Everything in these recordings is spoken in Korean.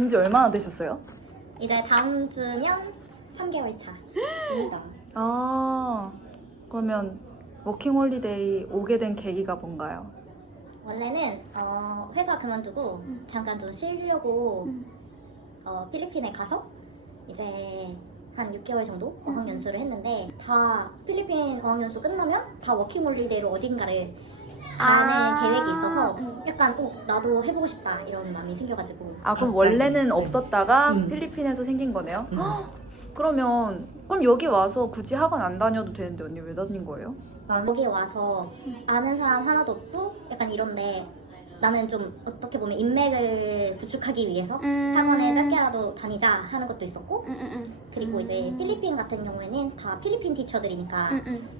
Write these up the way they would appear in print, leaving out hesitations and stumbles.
온 지 얼마나 되셨어요? 이제 다음 주면 3개월 차입니다. 아, 그러면 워킹홀리데이 오게 된 계기가 뭔가요? 원래는 회사 그만두고 잠깐 좀 쉬려고 필리핀에 가서 이제 한 6개월 정도 어학연수를 했는데 다 필리핀 어학연수 끝나면 다 워킹홀리데이로 어딘가를 가는 계획이 있어서 약간 나도 해보고 싶다 이런 마음이 생겨가지고. 아, 그럼 원래는 없었다가 음. 필리핀에서 생긴 거네요? 그럼 여기 와서 굳이 학원 안 다녀도 되는데 언니 왜 다닌 거예요? 여기 와서 아는 사람 하나도 없고 약간 이런데 나는 좀 어떻게 보면 인맥을 구축하기 위해서 학원에 짧게라도 다니자 하는 것도 있었고 그리고 이제 필리핀 같은 경우에는 다 필리핀 티처들이니까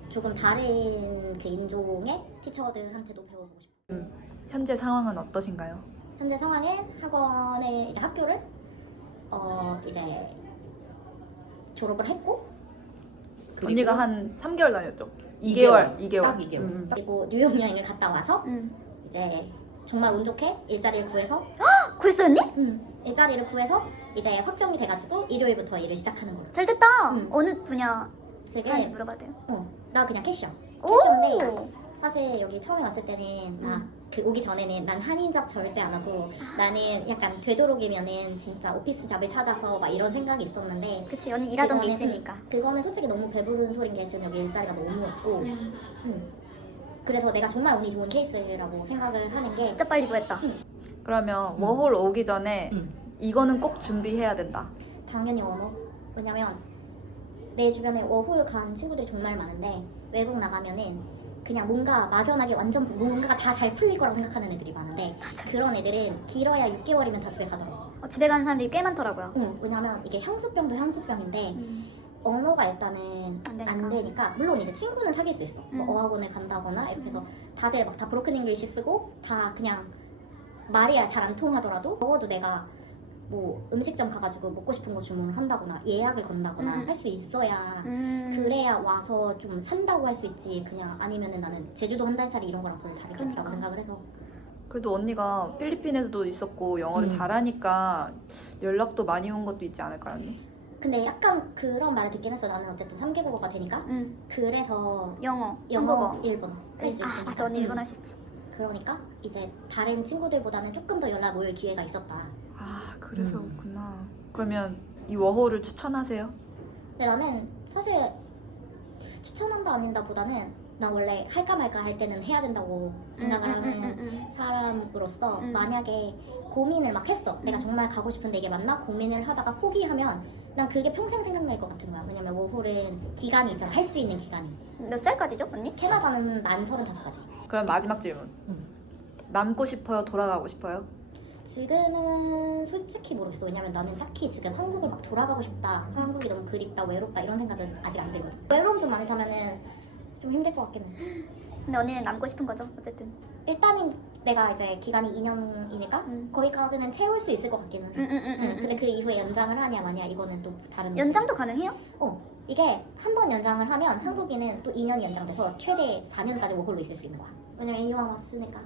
조금 다른 그 인종의 티처들한테도 배워보고 싶어요. 현재 상황은 어떠신가요? 현재 상황은 학원에 이제 학교를 이제 졸업을 했고 언니가 한 3개월 다녔죠? 2개월. 2개월. 딱 2개월. 그리고 뉴욕 여행을 갔다 와서 이제 정말 운 좋게 일자리를 구해서 구했어 언니? 일자리를 구해서 이제 확정이 돼가지고 일요일부터 일을 시작하는 걸로. 잘 됐다. 응. 어느 분야 지금 하는지 물어봐도 돼요? 나 그냥 캐셔. 오! 캐셔인데 사실 여기 처음에 왔을 때는 나 그 오기 전에는 난 한인 잡 절대 안 하고 나는 약간 되도록이면은 진짜 오피스 잡을 찾아서 막 이런 생각이 있었는데 그치 언니 일하던 게 그거는, 있으니까. 그거는 솔직히 너무 배부른 소린 게 지금 여기 일자리가 너무 없고 그래서 내가 정말 운이 좋은 케이스라고 생각을 하는 게 진짜 빨리 구했다. 그러면 워홀 오기 전에 이거는 꼭 준비해야 된다. 당연히 언어. 왜냐면 내 주변에 워홀 간 친구들이 정말 많은데 외국 나가면은 그냥 뭔가 막연하게 완전 뭔가가 다 잘 풀릴 거라고 생각하는 애들이 많은데 그런 애들은 길어야 6개월이면 다 집에 가더라고. 집에 가는 사람들이 꽤 많더라고요. 왜냐면 이게 향수병도 향수병인데 언어가 일단은 안 되니까 물론 이제 친구는 사귈 수 있어. 뭐 어학원을 간다거나 이렇게 해서 다들 막 다 브로큰 잉글리시 쓰고 다 그냥 말이 잘 안 통하더라도 적어도 내가 뭐 음식점 가가지고 먹고 싶은 거 주문을 한다거나 예약을 건다거나 할 수 있어야 그래야 와서 좀 산다고 할 수 있지. 그냥 아니면은 나는 제주도 한 달 살이 이런 거랑 별로 다를 게 없다고 생각을 해서. 그래도 언니가 필리핀에서도 있었고 영어를 잘하니까 연락도 많이 온 것도 있지 않을까요, 언니? 근데 약간 그런 말을 듣긴 했어. 나는 어쨌든 3개국어가 되니까 그래서 영어, 영어, 한국어. 일본어 할 수 있으니까. 맞아 언니 일본어 할 수 있지. 그러니까 이제 다른 친구들보다는 조금 더 연락 올 기회가 있었다. 아, 그래서 그렇구나. 그러면 이 워홀을 추천하세요? 근데 나는 사실 추천한다 아닌다 보다는 나 원래 할까 말까 할 때는 해야 된다고 생각을 하는 사람으로서 만약에 고민을 막 했어. 내가 정말 가고 싶은데 이게 맞나? 고민을 하다가 포기하면 난 그게 평생 생각날 것 같은 거야. 왜냐면 워홀은 기간이 있잖아. 할 수 있는 기간이. 몇 살까지죠 언니? 캐나다는 만 35까지. 그럼 마지막 질문. 남고 싶어요? 돌아가고 싶어요? 지금은 솔직히 모르겠어. 왜냐면 나는 딱히 지금 한국을 막 돌아가고 싶다, 한국이 너무 그립다, 외롭다 이런 생각은 아직 안 들거든. 외로움 좀 많다면은 좀 힘들 것 같긴 해. 근데 언니는 남고 싶은 거죠 어쨌든. 일단은 내가 이제 기간이 2년이니까 거기까지는 채울 수 있을 것 같기는 해. 근데 그 이후에 연장을 하냐 마냐 이거는 또 다른 연장도 가능해요? 이게 한 번 연장을 하면 한국인은 또 2년이 연장돼서 최대 4년까지 워홀로 있을 수 있는 거야. 왜냐면 이왕 왔으니까.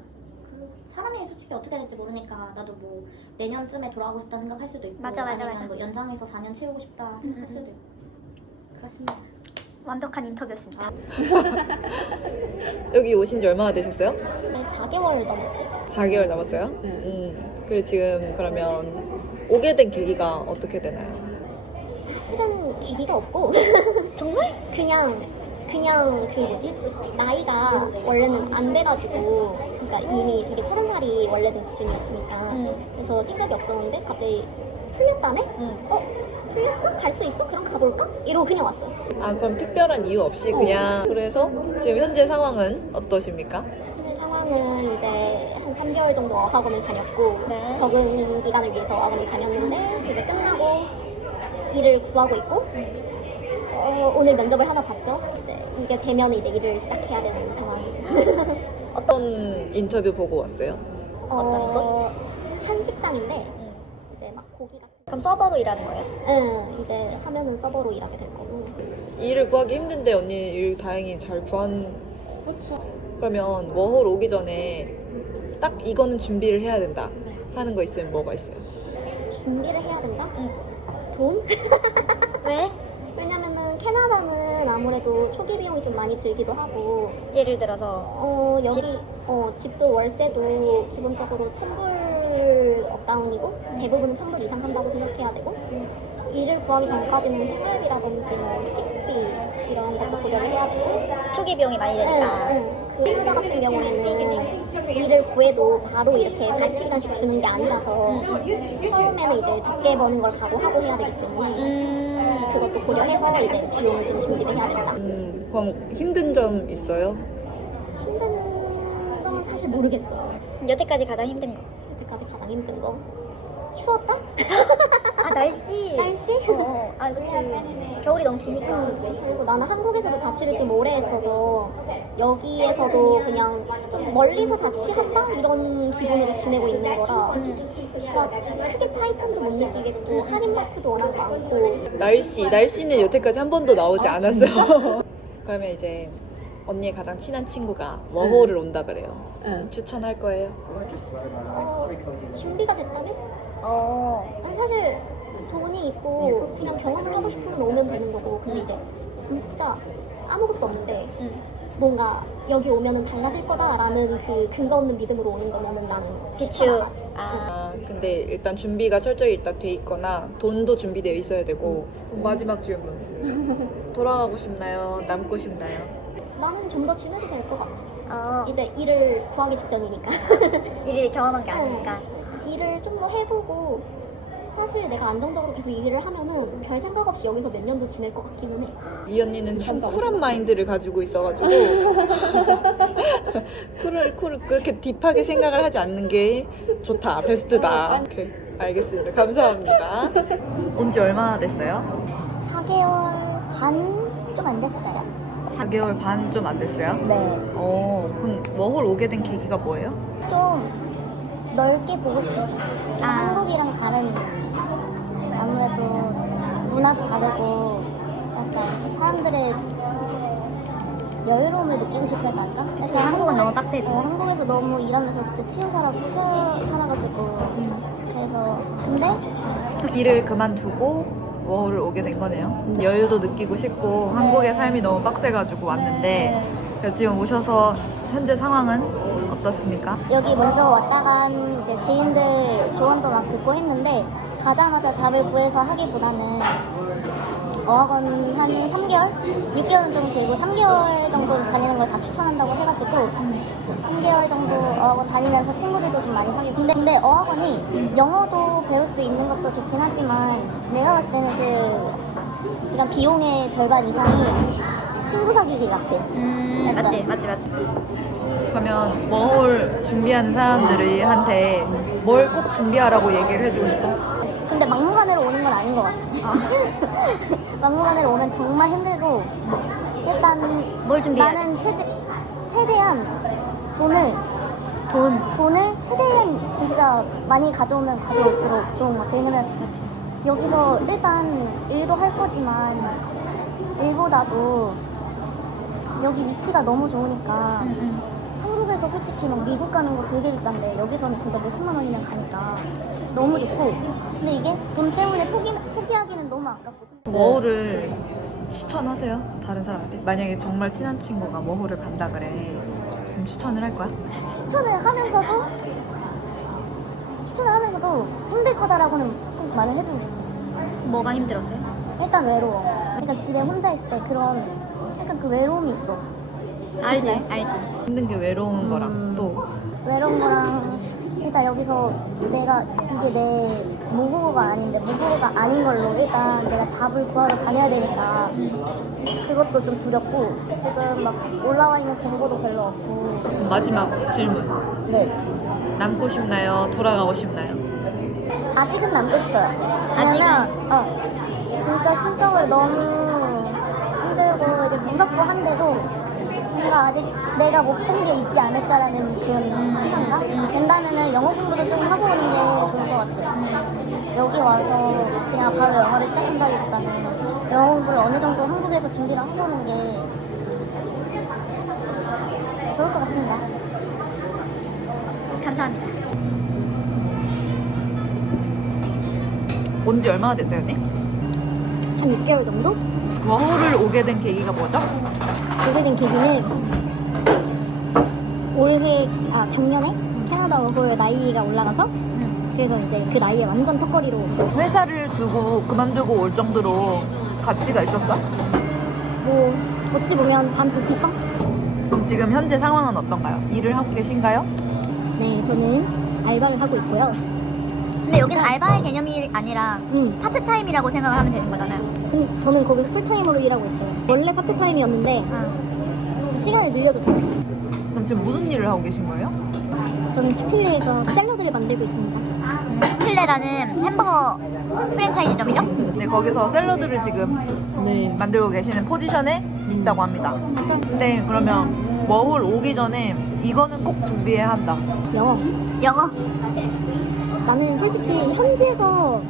사람이 솔직히 어떻게 될지 모르니까 나도 뭐 내년쯤에 돌아가고 싶다 생각할 수도 있고 맞아. 아니면 뭐 연장해서 4년 채우고 싶다 생각할 수도 있고 그렇습니다. 완벽한 인터뷰였습니다. 여기 오신 지 얼마나 되셨어요? 네, 4개월 넘었지? 4개월 남았어요? 그리고 지금 그러면 오게 된 계기가 어떻게 되나요? 사실은 계기가 없고 정말? 그냥 그 뭐지? 나이가 원래는 안 돼가지고 그러니까 이미 이게 30살이 원래는 기준이었으니까 그래서 생각이 없었는데 갑자기 풀렸다네? 풀렸어? 갈 수 있어? 그럼 가볼까? 이러고 그냥 왔어. 아, 그럼 특별한 이유 없이 그냥 그래서 지금 현재 상황은 어떠십니까? 현재 상황은 이제 한 3개월 정도 어학원을 다녔고 적응 기간을 위해서 어학원을 다녔는데 이제 끝나고 일을 구하고 있고 오늘 면접을 하나 봤죠. 이제 이게 되면 이제 일을 시작해야 되는 상황이에요. 어떤 인터뷰 보고 왔어요? 한식당인데 이제 막 고기 같은. 그럼 서버로 일하는 거예요? 응, 이제 하면은 서버로 일하게 될 거고. 일을 구하기 힘든데 언니 일 다행히 잘 구한. 그렇죠. 그러면 워홀 오기 전에 딱 이거는 준비를 해야 된다 하는 거 있으면 뭐가 있어요? 준비를 해야 된다? 돈? 왜? 왜냐면은 캐나다는 아무래도 초기 비용이 좀 많이 들기도 하고 예를 들어서 여기 집도 월세도 기본적으로 1,000불 업다운이고 대부분은 1,000불 이상 한다고 생각해야 되고 일을 구하기 전까지는 생활비라든지 뭐 식비 이런 것도 고려를 해야 되고 초기 비용이 많이 되니까. 그 캐나다 같은 경우에는 일을 구해도 바로 이렇게 40시간씩 주는 게 아니라서 처음에는 이제 적게 버는 걸 각오하고 해야 되기 때문에 그것도 고려해서 이제 비용을 좀 준비를 해야 된다. 그럼 힘든 점 있어요? 힘든 점은 사실 모르겠어요. 여태까지 가장 힘든 거. 여태까지 가장 힘든 거 추웠다? 아 날씨. 날씨? 아 그치. 겨울이 너무 기니까. 그리고 나는 한국에서도 자취를 좀 오래 했어서 여기에서도 그냥 좀 멀리서 자취한다? 이런 기분으로 지내고 있는 거라 막 크게 차이점도 못 느끼겠고 한인마트도 워낙 많고 날씨는 여태까지 한 번도 나오지 아, 않았어요. 그러면 이제 언니의 가장 친한 친구가 워홀을 온다 그래요. 추천할 거예요? 준비가 됐다면? 아니, 사실 돈이 있고 그냥 경험을 하고 싶으면 오면 되는 거고 근데 이제 진짜 아무것도 없는데 뭔가 여기 오면은 달라질 거다라는 그 근거 없는 믿음으로 오는 거면은 나는 비추. 추천하지. 근데 일단 준비가 철저히 일단 돼 있거나 돈도 준비되어 있어야 되고 마지막 질문. 돌아가고 싶나요? 남고 싶나요? 나는 좀 더 지내도 될 것 같아. 어, 이제 일을 구하기 직전이니까 일을 경험한 게 아니니까. 일을 좀 더 해보고 사실 내가 안정적으로 계속 일을 하면은 별 생각 없이 여기서 몇 년도 지낼 것 같기는 해. 이 언니는 참 쿨한 마인드를 가지고 있어가지고 쿨을 그렇게 딥하게 생각을 하지 않는 게 좋다, 베스트다. 오케이, 알겠습니다. 감사합니다. 온 지 얼마나 됐어요? 4개월 반 좀 안 됐어요. 4개월 반 좀 안 됐어요? 네. 그럼 워홀 오게 된 계기가 뭐예요? 좀 넓게 보고 싶었어요. 한국이랑 다른 아무래도 문화도 다르고 약간 사람들의 여유로움을 느끼고 싶어 했달까? 그래서 한국은 너무 빡세지. 한국에서 너무 일하면서 진짜 치여 살아가지고 그래서 근데 일을 그만두고 워홀을 오게 된 거네요. 여유도 느끼고 싶고 한국의 삶이 너무 빡세가지고 왔는데 그래서 지금 오셔서 현재 상황은 어떻습니까? 여기 먼저 왔다간 이제 지인들 조언도 막 듣고 했는데 가자마자 잡을 구해서 하기보다는 어학원 한 3개월? 6개월은 좀 길고 3개월 정도를 다니는 걸 다 추천한다고 해가지고 3개월 정도 어학원 다니면서 친구들도 좀 많이 사귀고 근데 어학원이 영어도 배울 수 있는 것도 좋긴 하지만 내가 봤을 때는 이런 비용의 절반 이상이 친구 사귀기 같아. 맞지. 그러면 워홀 준비하는 사람들한테 뭘 꼭 준비하라고 얘기를 해주고 싶어? 근데 막무가내로 오는 건 아닌 것 같아. 막무가내로 오면 정말 힘들고 일단 뭘 준비해야 나는 최대한 돈을 최대한 진짜 많이 가져오면 가져올수록 좋은 것 같아. 왜냐면 여기서 일단 일도 할 거지만 일보다도 여기 위치가 너무 좋으니까 한국에서 솔직히 막 미국 가는 거 되게 비싼데 여기서는 진짜 몇십만 원이면 가니까 너무 좋고 근데 이게 돈 때문에 포기하기는 너무 아깝고 워홀을 추천하세요? 다른 사람한테? 만약에 정말 친한 친구가 워홀을 간다 그래 그럼 추천을 할 거야? 추천을 하면서도 힘들 거다라고는 꼭 말을 해주고 싶어. 뭐가 힘들었어요? 일단 외로워. 그러니까 집에 혼자 있을 때 그런 약간 그 외로움이 있어. 알지. 힘든 게 외로운 거랑 또 외로운 거랑 일단 여기서 내가 이게 내 모국어가 아닌데 모국어가 아닌 걸로 일단 내가 잡을 구하러 다녀야 되니까 그것도 좀 두렵고 지금 막 올라와 있는 공고도 별로 없고 마지막 질문. 네. 남고 싶나요? 돌아가고 싶나요? 아직은 남고 싶어요. 왜냐면 진짜 심적으로 너무 힘들고 이제 무섭고 한데도 뭔가 아직 내가 못 본 게 있지 않을까라는 그런 희망감? 된다면은 영어 공부를 좀 하고 오는 게 좋을 것 같아요. 여기 와서 그냥 바로 영어를 시작한다기보다는 영어 공부를 어느 정도 한국에서 준비를 하고 오는 게 좋을 것 같습니다. 감사합니다. 온 지 얼마나 됐어요, 언니? 한 6개월 정도? 워홀을 오게 된 계기가 뭐죠? 오게 된 계기는 작년에 캐나다 워홀 나이가 올라가서 그래서 이제 그 나이에 완전 턱걸이로 회사를 두고 그만두고 올 정도로 가치가 있었어? 뭐 어찌 보면 반부피성? 그럼 지금 현재 상황은 어떤가요? 일을 하고 계신가요? 네, 저는 알바를 하고 있고요. 근데 여기는 알바의 개념이 아니라 파트타임이라고 생각을 하면 되는 거잖아요. 저는 거기서 풀타임으로 일하고 있어요. 원래 파트타임이었는데 시간을 늘려줬어요. 그럼 지금 무슨 일을 하고 계신 거예요? 저는 치필레에서 샐러드를 만들고 있습니다. 필레라는 햄버거 프랜차이즈점이죠? 네, 거기서 샐러드를 지금 만들고 계시는 포지션에 있다고 합니다. 근데 그러면 워홀 오기 전에 이거는 꼭 준비해야 한다. 영어. 영어? 나는 솔직히 현지에서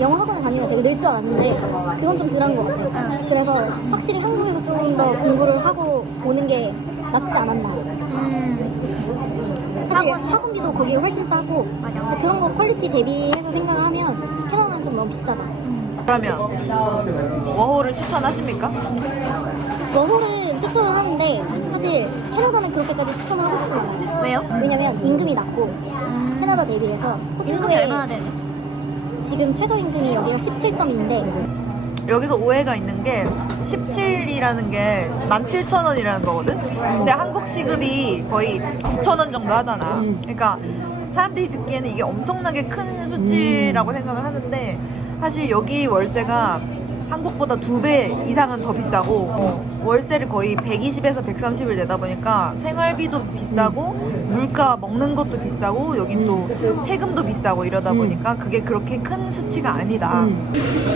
영어 학원에 다니면 되게 늘 줄 알았는데 그건 좀 덜한 것 같아요. 그래서 확실히 한국에서 좀 더 공부를 하고 오는 게 낫지 않았나. 사실 학원비도 거기 훨씬 싸고 맞아. 그런 거 퀄리티 대비해서 생각을 하면 캐나다는 좀 너무 비싸다. 그러면 워홀을 추천하십니까? 워홀은 추천을 하는데 사실 캐나다는 그렇게까지 추천을 하고 싶지 않아요. 왜요? 왜냐면 임금이 낮고 캐나다 대비해서 임금이 얼마나 되는? 지금 최저임금이 여기가 17점인데 여기서 오해가 있는 게 17이라는 게 17,000원이라는 거거든? 근데 한국 시급이 거의 9,000원 정도 하잖아. 그러니까 사람들이 듣기에는 이게 엄청나게 큰 수치라고 생각을 하는데 사실 여기 월세가 한국보다 2배 이상은 더 비싸고 월세를 거의 120에서 130을 내다 보니까 생활비도 비싸고 물가 먹는 것도 비싸고 여긴 또 세금도 비싸고 이러다 보니까 그게 그렇게 큰 수치가 아니다.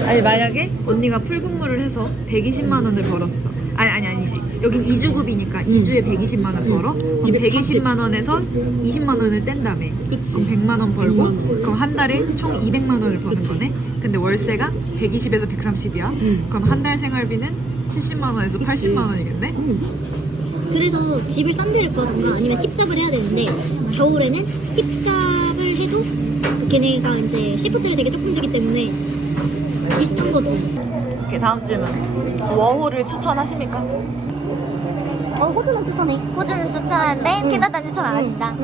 아니 만약에 언니가 풀근무를 해서 120만 원을 벌었어. 아니지. 여긴 2주급이니까 2주에 120만 원 벌어? 그럼 120만 원에서 20만 원을 뗀 다음에 그럼 100만 원 벌고 그럼 한 달에 총 200만 원을 버는 거네? 근데 월세가 120에서 130이야? 그럼 한 달 생활비는 70만 원에서 80만 원이겠네? 그래서 집을 싼 데를 구하던가 아니면 팁잡을 해야 되는데 겨울에는 팁잡을 해도 걔네가 이제 시프트를 되게 조금 주기 때문에 비슷한 거지. 오케이, 다음 질문. 워홀을 추천하십니까? 호주는 추천해. 호주는 추천하는데 캐나다는 추천 안 하신다.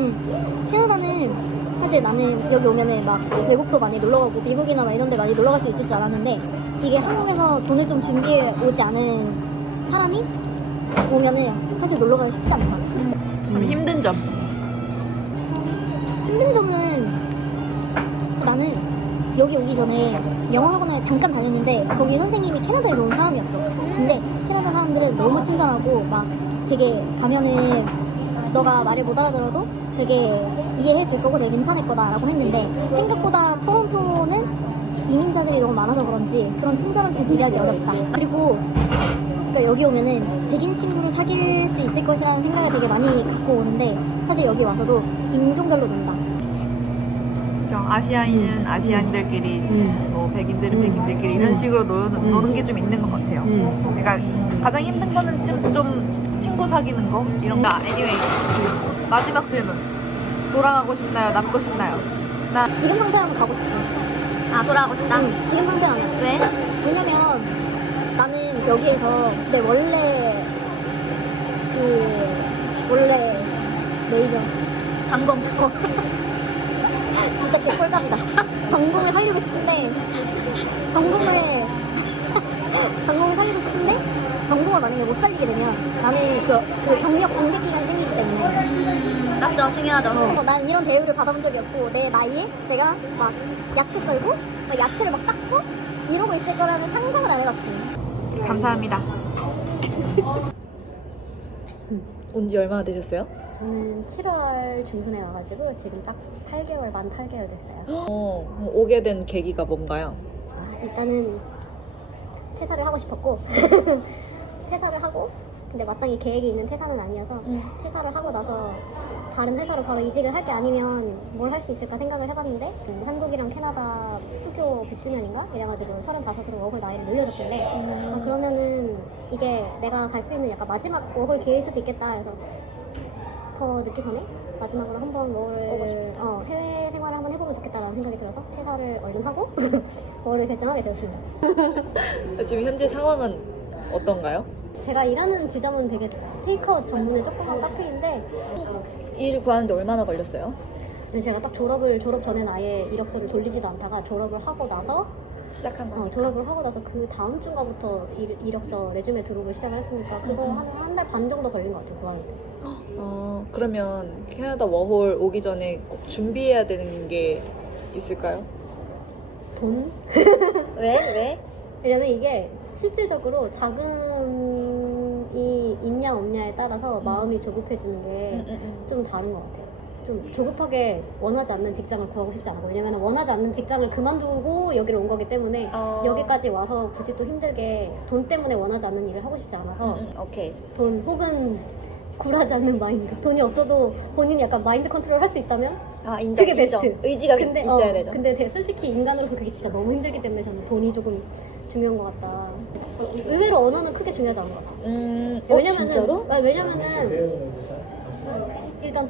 캐나다는 사실 나는 여기 오면은 막 외국도 많이 놀러 가고 미국이나 막 이런 데 많이 놀러 갈 수 있을 줄 알았는데 이게 한국에서 돈을 좀 준비해 오지 않은 사람이 오면은 사실 놀러 가기 쉽지 않다. 그럼 힘든 점. 힘든 점은 나는 여기 오기 전에 영어 학원에 잠깐 다녔는데 거기 선생님이 캐나다에 온 사람이었어. 근데 캐나다 사람들은 너무 친절하고 막 되게 가면은 너가 말을 못 알아들어도 되게 이해해 줄 거고 되게 괜찮을 거다라고 했는데 생각보다 토론토는 이민자들이 너무 많아서 그런지 그런 친절은 좀 기대하기 어렵다. 그리고 그러니까 여기 오면은 백인 친구를 사귈 수 있을 것이라는 생각을 되게 많이 갖고 오는데 사실 여기 와서도 인종별로 논다. 아시아인은 아시아인들끼리, 뭐 백인들은 백인들끼리 이런 식으로 노는 게 좀 있는 것 같아요. 그러니까 가장 힘든 거는 좀 친구 사귀는 거 이런 거. anyway, 마지막 질문. 돌아가고 싶나요? 남고 싶나요? 나 지금 상태라면 가고 싶지. 아, 돌아가고 싶다? 지금 상태라면. 왜? 왜냐면 나는 여기에서 내 원래 메이저 전공. 진짜 개꿀감이다. 전공을 살리고 싶은데 전공을 만약에 못 살리게 되면 나는 그 경력 공백 기간이 생기기 때문에 맞죠, 중요하죠. 난 이런 대우를 받아본 적이 없고 내 나이에 내가 막 야채 썰고 막 야채를 막 닦고 이러고 있을 거라는 상상을 안 해봤지. 감사합니다. 온 지 얼마나 되셨어요? 저는 7월 중순에 와가지고 지금 딱 8개월, 만 8개월 됐어요. 오게 된 계기가 뭔가요? 일단은 퇴사를 하고 싶었고 퇴사를 하고 근데 마땅히 계획이 있는 퇴사는 아니어서 퇴사를 하고 나서 다른 회사로 바로 이직을 할 게 아니면 뭘 할 수 있을까 생각을 해봤는데 한국이랑 캐나다 수교 100주년인가? 이래가지고 35으로 워홀 나이를 늘려줬길래 그러면은 이게 내가 갈 수 있는 약간 마지막 워홀 기회일 수도 있겠다. 그래서 더 늦기 전에 마지막으로 한번 해외 생활을 한번 해보면 좋겠다라는 생각이 들어서 퇴사를 얼른 하고 뭐를 결정하게 되었습니다. 지금 현재 상황은 어떤가요? 제가 일하는 지점은 되게 테이크아웃 전문의 조그만 카페인데 일 구하는데 얼마나 걸렸어요? 제가 딱 졸업 전에는 아예 이력서를 돌리지도 않다가 졸업을 하고 나서 시작한 거니까. 졸업을 하고 나서 그 다음 주인가부터 이력서 레주메 들어오기 시작을 했으니까 그거 한 달 반 정도 걸린 것 같아요, 구하는데. 그러면 캐나다 워홀 오기 전에 꼭 준비해야 되는 게 있을까요? 돈? 왜? 왜냐면 이게 실질적으로 자금이 있냐 없냐에 따라서 마음이 조급해지는 게 좀 다른 것 같아요. 좀 조급하게 원하지 않는 직장을 구하고 싶지 않고, 왜냐면 원하지 않는 직장을 그만두고 여기를 온 거기 때문에 여기까지 와서 굳이 또 힘들게 돈 때문에 원하지 않는 일을 하고 싶지 않아서 오케이. 돈 혹은 굴하지 않는 마인드, 돈이 없어도 본인이 약간 마인드 컨트롤 할 수 있다면 인정. 그게 베스트. 의지가 근데, 있어야 되죠. 근데 되게 솔직히 인간으로서 그게 진짜 너무 힘들기 때문에 저는 돈이 조금 중요한 것 같다. 의외로 언어는 크게 중요하지 않은 것 같아요. 진짜로? 왜냐면은 일단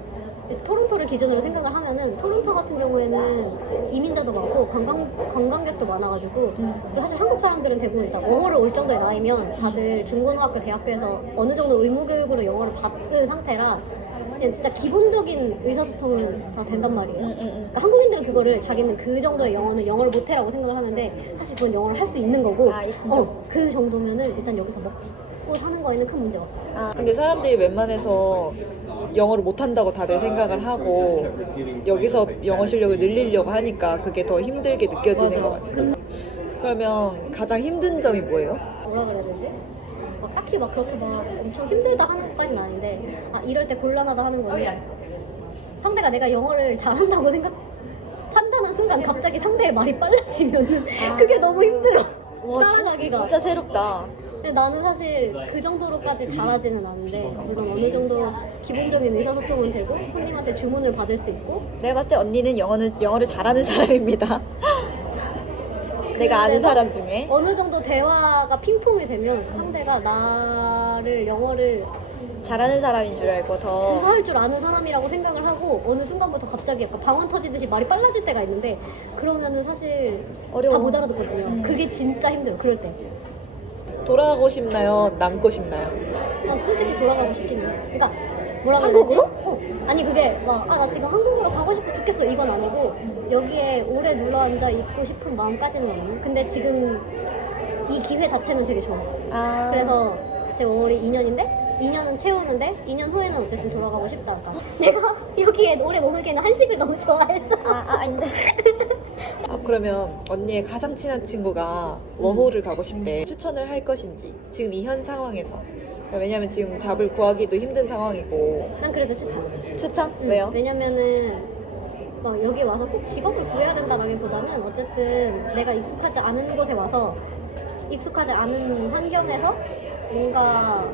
토론토를 기준으로 생각을 하면은 토론토 같은 경우에는 이민자도 많고 관광객도 많아가지고 그리고 사실 한국 사람들은 대부분 일단 영어를 올 정도의 나이면 다들 중고등학교, 대학교에서 어느 정도 의무교육으로 영어를 받은 상태라 그냥 진짜 기본적인 의사소통은 다 된단 말이에요. 그러니까 한국인들은 그거를 자기는 그 정도의 영어를 못해라고 생각을 하는데 사실 그건 영어를 할 수 있는 거고 그 정도면은 일단 여기서 먹고 사는 거에는 큰 문제가 없어요. 근데 사람들이 웬만해서 영어를 못한다고 다들 생각을 하고 여기서 영어 실력을 늘리려고 하니까 그게 더 힘들게 느껴지는 것 같아요. 그러면 가장 힘든 점이 뭐예요? 뭐라 그래야 되지? 딱히 그렇게 엄청 힘들다 하는 것까지는 아닌데 이럴 때 곤란하다 하는 거는 상대가 내가 영어를 잘한다고 판단한 순간 갑자기 상대의 말이 빨라지면은 그게 너무 힘들어. 따라가기가. 진짜 새롭다. 근데 나는 사실 그 정도로까지 잘하지는 않은데 물론 어느 정도 기본적인 의사소통은 되고 손님한테 주문을 받을 수 있고 내가 봤을 때 언니는 영어를 잘하는 사람입니다. 내가 아는 사람 중에. 어느 정도 대화가 핑퐁이 되면 상대가 나를 영어를 잘하는 사람인 줄 알고 더 구사할 줄 아는 사람이라고 생각을 하고 어느 순간부터 갑자기 약간 방언 터지듯이 말이 빨라질 때가 있는데 그러면은 사실 어려워. 다 못 알아듣거든요. 그게 진짜 힘들어. 그럴 때. 돌아가고 싶나요? 남고 싶나요? 난 솔직히 돌아가고 싶긴 해. 그러니까 뭐라 그래야 한국으로? 되지? 아니 그게 나 지금 한국으로 가고 싶어 죽겠어 이건 아니고 여기에 오래 눌러 앉아 있고 싶은 마음까지는 없는. 근데 지금 이 기회 자체는 되게 좋은 것 같아요. 그래서 제 월이 2년인데 2년은 채우는데 2년 후에는 어쨌든 돌아가고 싶다. 그러니까 내가 여기에 오래 머물기에는 한식을 너무 좋아해서. 인정. 그러면 언니의 가장 친한 친구가 워홀을 가고 싶대. 추천을 할 것인지 지금 이 현 상황에서. 왜냐면 지금 잡을 구하기도 힘든 상황이고. 난 그래도 추천. 추천? 왜요? 왜냐면은 여기 와서 꼭 직업을 구해야 된다라기보다는 어쨌든 내가 익숙하지 않은 곳에 와서 익숙하지 않은 환경에서 뭔가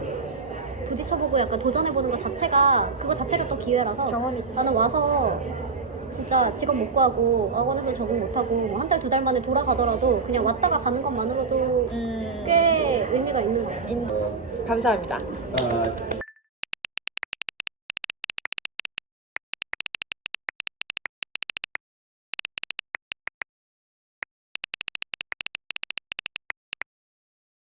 부딪혀보고 약간 도전해보는 그거 자체가 또 기회라서 경험이죠. 나는 와서 진짜 직업 못 구하고 학원에서 적응 못하고 뭐 한 달, 두 달 만에 돌아가더라도 그냥 왔다가 가는 것만으로도 꽤 의미가 있는 것 같아요. 감사합니다.